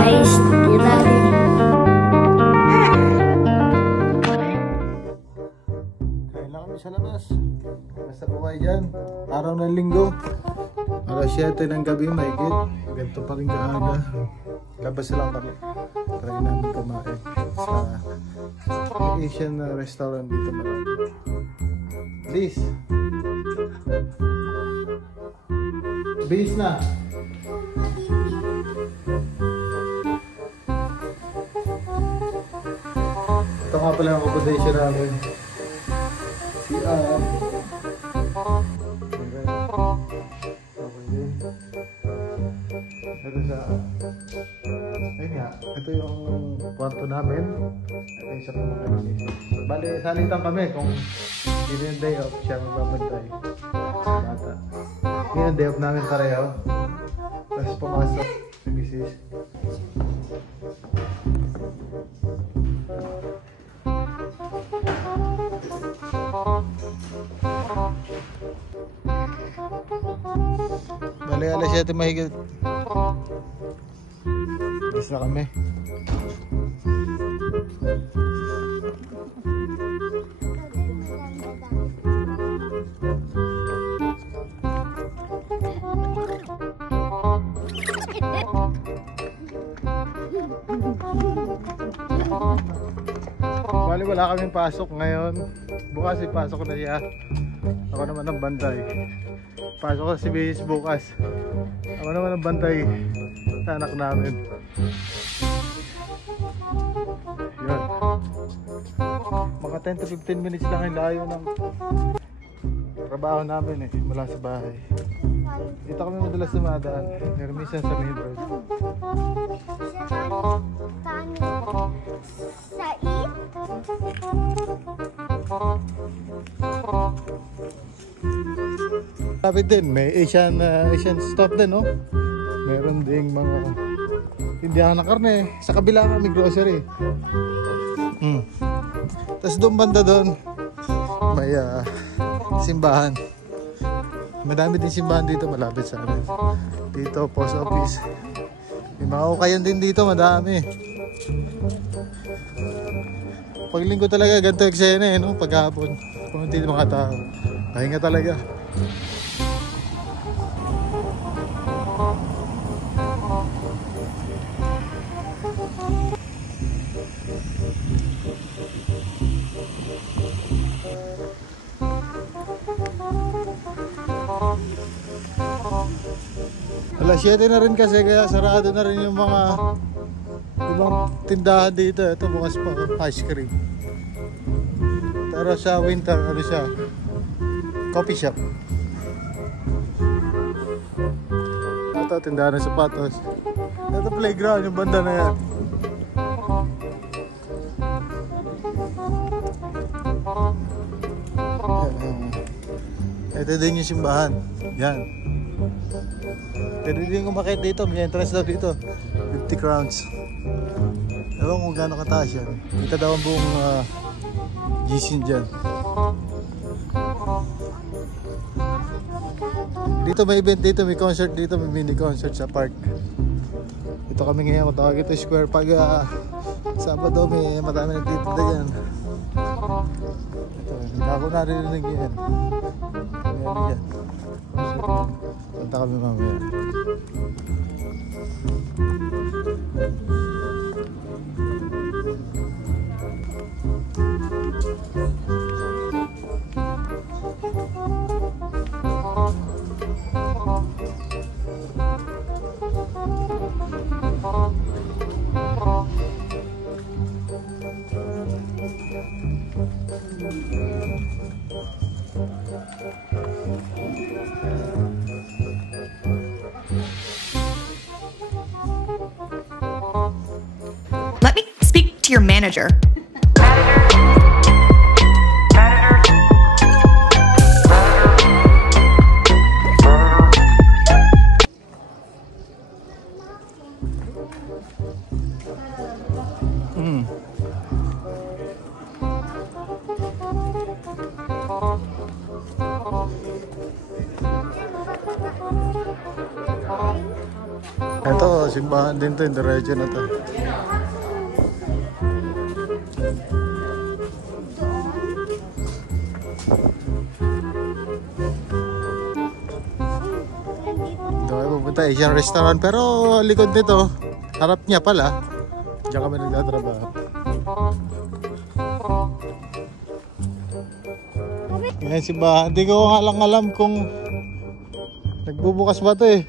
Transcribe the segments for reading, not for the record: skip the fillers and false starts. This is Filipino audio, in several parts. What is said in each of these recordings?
guys, kita rin. Kain lang kami sa labas. Basta po kayo dyan. Araw ng linggo. Alas 7 ng gabi, mahigit. Ganito pa rin kaaga. Labas lang kami. Try namin kumain sa Asian restaurant dito marami. Please. Base na. Ito nga pala ang accommodation namin. Ito sa ayun nga, ito yung kwarto namin. Ito yung isa pang mga bali, salitan kami kung hindi yung day off siya magbabantay sa bata. Yun yung day off namin pareho. Tapos pumasok si Mrs. Bali, alas 7 mahigit. Alas na kami. Bali, wala kaming pasok ngayon. Bukas ipasok na siya. Ako naman ang bantay. Pasok ko si Bihis bukas. Ako naman ang bantay sa anak namin. Yun. Mga 10 to 15 minutes lang yung layo ng trabaho namin mula sa bahay. Dito kami madalas dumadaan. Meron minsan sa main road. Lapit din, may Asian stop din, no? Meron ding mga tindahan ng karne. Sa kabila may grocery. Tapos doon banda doon may simbahan. Madami din simbahan dito malapit sa amin. Dito post office. May mga ukayan din dito, madami. Pag linggo talaga ganito eksena no? Paghapon. Pumunti ng mga tao. Pahinga talaga. Alas 7 na rin kasi kaya sarado na rin yung mga ibang tindahan dito. Ito bukas pa ice cream. Pero sa winter ano siya, coffee shop. Ito tindahan ng sapatos. Ito playground yung banda na yan. Ito din yung simbahan. Yan. Pwede din kumakit dito, may entrance daw dito. 50 crowns. Ewan kung gano'ng kataas yan. Kita daw ang buong gising dyan. Dito may event dito, may concert dito, may mini concert sa park. Ito kami ngayon, kung tawag ito square pag Sabado may marami nagtitinda dyan. Ito, hindi ako narinig yan. Mayroon dyan. Punta kami mamaya. Let me speak to your manager. Ito, simbahan din to, yung diretso na to. Ito ay pupunta Asian restaurant, pero likod nito, harap niya pala. Diyan kami nagtatrabaho. Ngayon simbahan, hindi ko nga lang alam kung nagbubukas ba to eh.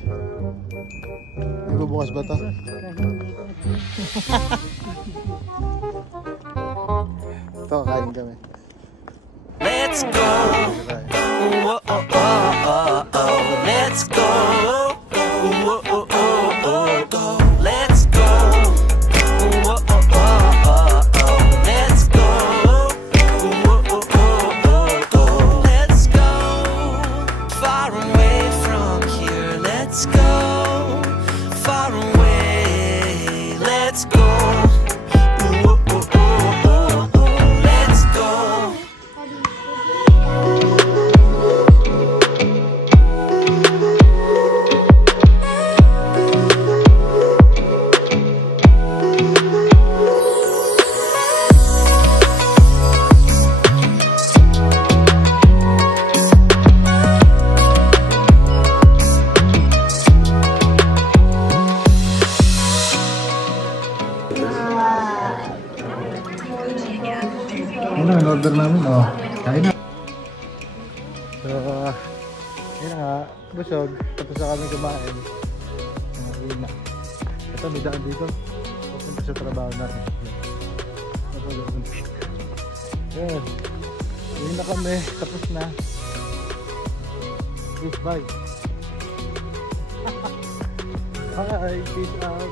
Nagbubukas ba to? Ito, kain kami. Let's go. Whoa, oh, oh, oh, oh. Let's go. Whoa, oh, oh, oh, oh. Let's go. Whoa, oh, oh, oh, oh. Let's go. Whoa, oh, oh, oh, oh. Let's go. Far away from here. Let's go. Far away. Let's go. Whoa, oh, oh, oh, oh. Let's go. Ano ang order namin? Oh, kain na. So, yun na nga, busog. Tapos na kami kumain. Uwi na. Ito, may daan dito. Pupunta sa trabaho natin. Yan. Uwi na kami. Tapos na. Peace, bye. Bye, peace out.